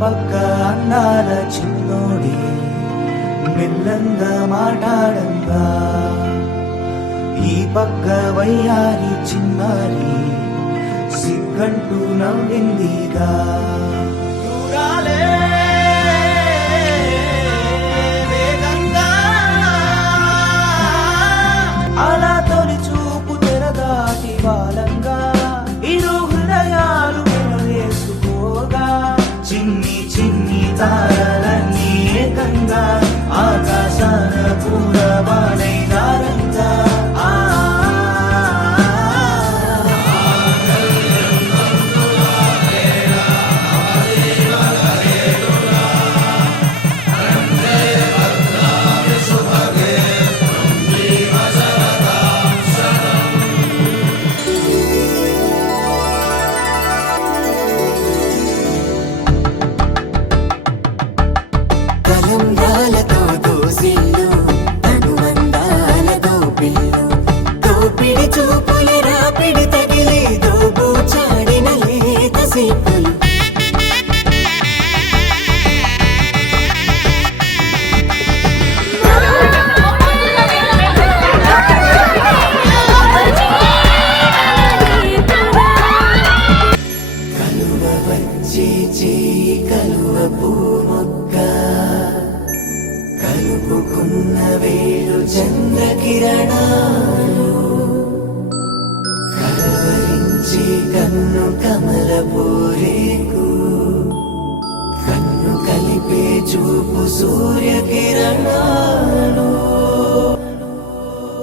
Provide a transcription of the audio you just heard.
పక్క అన్నాల చిన్నోడి మెల్లంగా మాట్లాడంగా, ఈ పక్క వయ్యారి చిన్నారి సిగ్గంటూ నవ్విందిగా. దూరాలే వేగంగా అలా తొలి చూపు తెరదాటి వాలంగా, ఇరు హృదయాలు వేసుకోగా, చిన్ని చిన్ని తారలన్నీ ఏకంగా ఆకాశాన పూరవానై దారంగా. తలంబ్రాలతో దోసిల్లు అనుబంధాలతో పిల్లు, దోపిడి చూపుల రాపిడి తగిలి దోబూచాడిన లేత సిప్పులు. కలువ వచ్చే చేయి కలువ పూమొక్క, కలుపుకున్న వేలు చంద్రకిరణాలు, కలవరించే కన్ను కమల పూరేకు, కన్ను కలిపే చూపు సూర్యకిరణాలు.